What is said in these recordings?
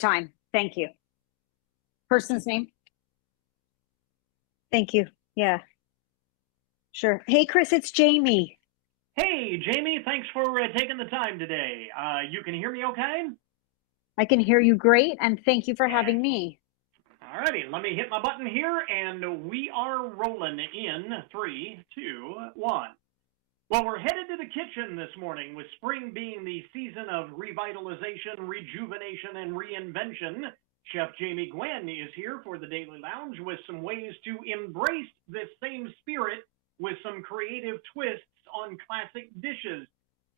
Time. Thank you. Person's name? Thank you. Yeah, sure. Hey, Chris, it's Jamie. Hey, Jamie, thanks for taking the time today. You can hear me okay? I can hear you great, and thank you for having Excellent. me. Alrighty, let me hit my button here, and we are rolling in three, two, one. Well, we're headed to the kitchen this morning with spring being the season of revitalization, rejuvenation, and reinvention. Chef Jamie Gwen is here for the Daily Lounge with some ways to embrace this same spirit with some creative twists on classic dishes.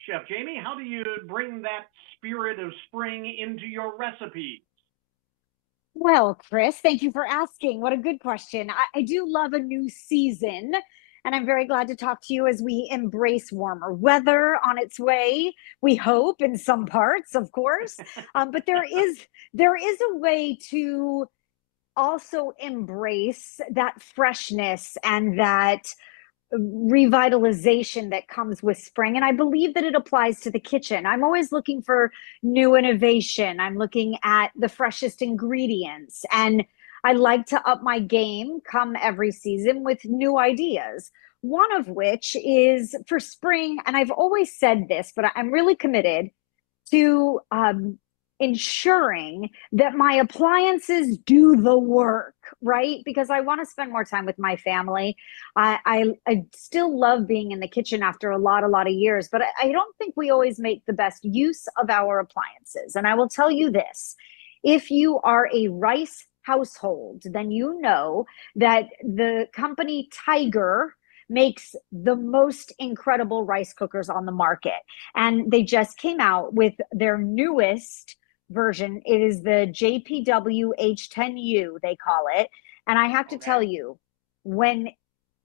Chef Jamie, how do you bring that spirit of spring into your recipes? Well, Chris, thank you for asking. What a good question. I do love a new season, and I'm very glad to talk to you as we embrace warmer weather on its way. We hope in some parts, of course, but there is a way to also embrace that freshness and that revitalization that comes with spring. And I believe that it applies to the kitchen. I'm always looking for new innovation. I'm looking at the freshest ingredients. And I like to up my game come every season with new ideas. One of which is for spring. And I've always said this, but I'm really committed to ensuring that my appliances do the work, right? Because I want to spend more time with my family. I still love being in the kitchen after a lot of years, but I don't think we always make the best use of our appliances. And I will tell you this, if you are a rice household, then you know that the company Tiger makes the most incredible rice cookers on the market. And they just came out with their newest version. It is the JPW H10U, they call it. And I have to tell Okay. you, when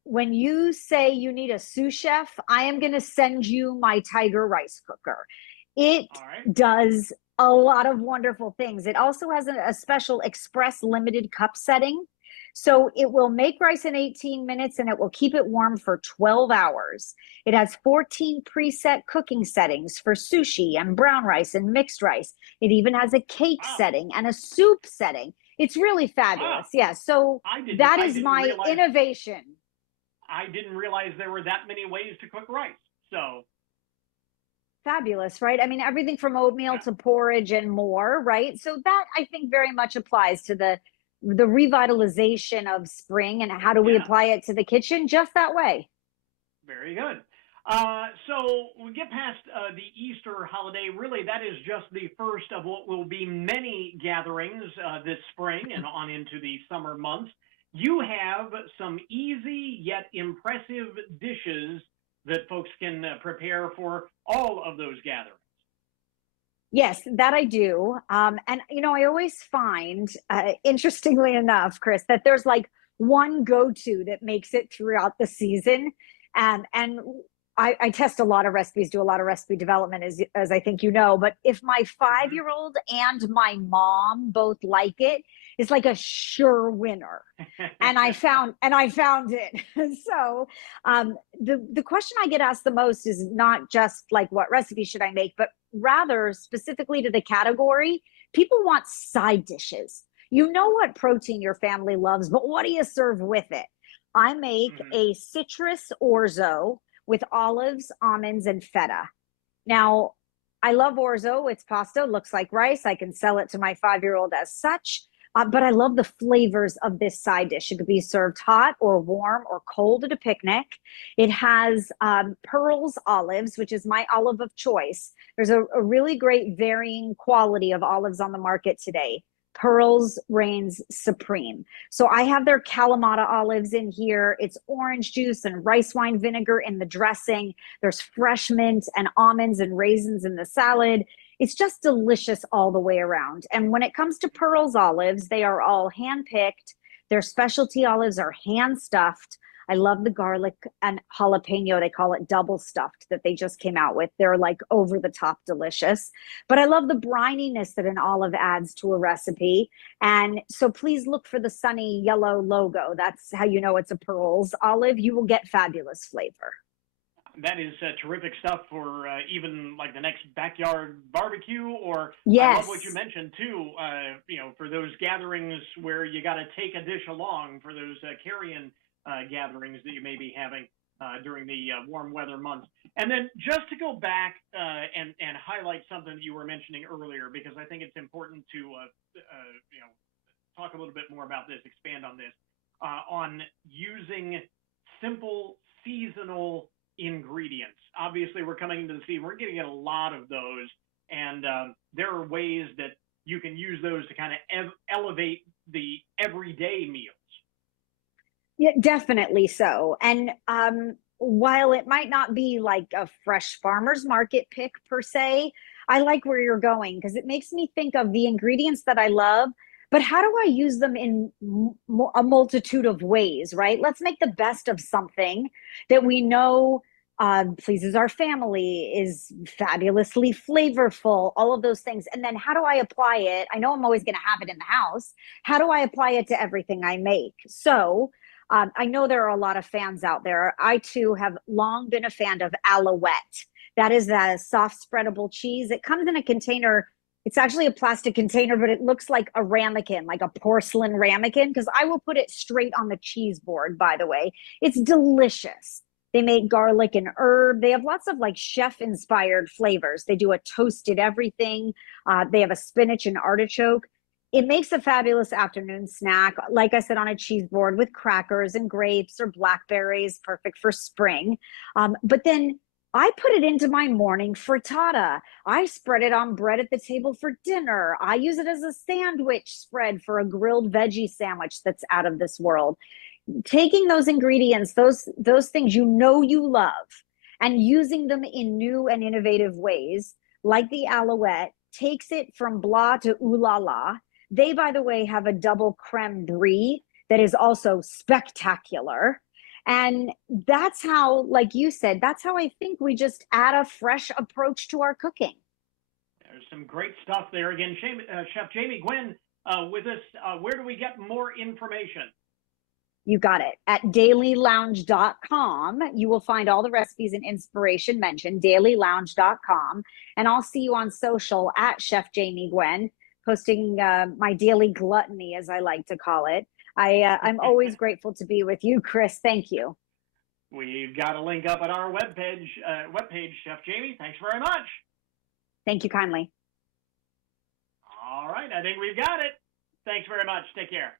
when you say you need a sous chef, I am going to send you my Tiger rice cooker. It All right. does a lot of wonderful things. It also has a special express limited cup setting. So it will make rice in 18 minutes and it will keep it warm for 12 hours. It has 14 preset cooking settings for sushi and brown rice and mixed rice. It even has a cake Wow. setting and a soup setting. It's really Wow. fabulous. Yeah. So I didn't that I is didn't my realize innovation. I didn't realize there were that many ways to cook rice. So Fabulous, right? I mean, everything from oatmeal yeah, to porridge and more, right? So that I think very much applies to the revitalization of spring, and how do we yeah, apply it to the kitchen? Just that way. very good. So we get past the Easter holiday. Really, that is just the first of what will be many gatherings this spring and on into the summer months. You have some easy yet impressive dishes that folks can prepare for all of those gatherings. Yes, that I do. And I always find, interestingly enough, Chris, that there's like one go-to that makes it throughout the season. And I test a lot of recipes, do a lot of recipe development, as I think you know. But if my Mm-hmm. 5-year-old and my mom both like it, it's like a sure winner. And I found it. So the question I get asked the most is not just like what recipe should I make, but rather specifically to the category, people want side dishes. You know what protein your family loves, but what do you serve with it? I make Mm-hmm. a citrus orzo with olives, almonds, and feta. Now, I love orzo. It's pasta, looks like rice. I can sell it to my 5-year-old as such. But I love the flavors of this side dish. It could be served hot or warm or cold at a picnic. It has Pearl's olives, which is my olive of choice. There's a really great varying quality of olives on the market today. Pearls reigns supreme. So I have their Kalamata olives in here. It's orange juice and rice wine vinegar in the dressing. There's fresh mint and almonds and raisins in the salad. It's just delicious all the way around. And when it comes to Pearl's olives, they are all hand picked. Their specialty olives are hand stuffed. I love the garlic and jalapeno. They call it double stuffed that they just came out with. They're like over the top delicious. But I love the brininess that an olive adds to a recipe. And so please look for the sunny yellow logo. That's how you know it's a Pearl's olive. You will get fabulous flavor. That is terrific stuff for even like the next backyard barbecue, or I love what you Yes. mentioned too. For those gatherings where you got to take a dish along for those carry-in gatherings that you may be having during the warm weather months. And then just to go back and highlight something that you were mentioning earlier, because I think it's important to talk a little bit more about this, expand on this, on using simple seasonal ingredients. Obviously, we're coming into the season, we're getting a lot of those, and there are ways that you can use those to kind of elevate the everyday meals. Yeah, definitely so. And while it might not be like a fresh farmer's market pick per se, I like where you're going because it makes me think of the ingredients that I love, but how do I use them in a multitude of ways, right? Let's make the best of something that we know pleases our family, is fabulously flavorful, all of those things. And then how do I apply it? I know I'm always going to have it in the house. How do I apply it to everything I make? So, I know there are a lot of fans out there. I too have long been a fan of Alouette. That is a soft spreadable cheese. It comes in a container. It's actually a plastic container, but it looks like a ramekin, like a porcelain ramekin, because I will put it straight on the cheese board, by the way. It's delicious. They make garlic and herb. They have lots of like chef inspired flavors. They do a toasted everything. They have a spinach and artichoke. It makes a fabulous afternoon snack, like I said, on a cheese board with crackers and grapes or blackberries, perfect for spring. But then I put it into my morning frittata. I spread it on bread at the table for dinner. I use it as a sandwich spread for a grilled veggie sandwich that's out of this world. Taking those ingredients, those things you love, and using them in new and innovative ways, like the Alouette, takes it from blah to ooh la la. They, by the way, have a double creme brie that is also spectacular. And that's how, like you said, that's how I think we just add a fresh approach to our cooking. There's some great stuff there. Again, Chef Jamie Gwen with us. Where do we get more information? You got it. At dailylounge.com, you will find all the recipes and inspiration mentioned, dailylounge.com. And I'll see you on social at Chef Jamie Gwen, posting my daily gluttony, as I like to call it. I'm always grateful to be with you, Chris. Thank you. We've got a link up at our webpage, Chef Jamie. Thanks very much. Thank you kindly. All right, I think we've got it. Thanks very much. Take care.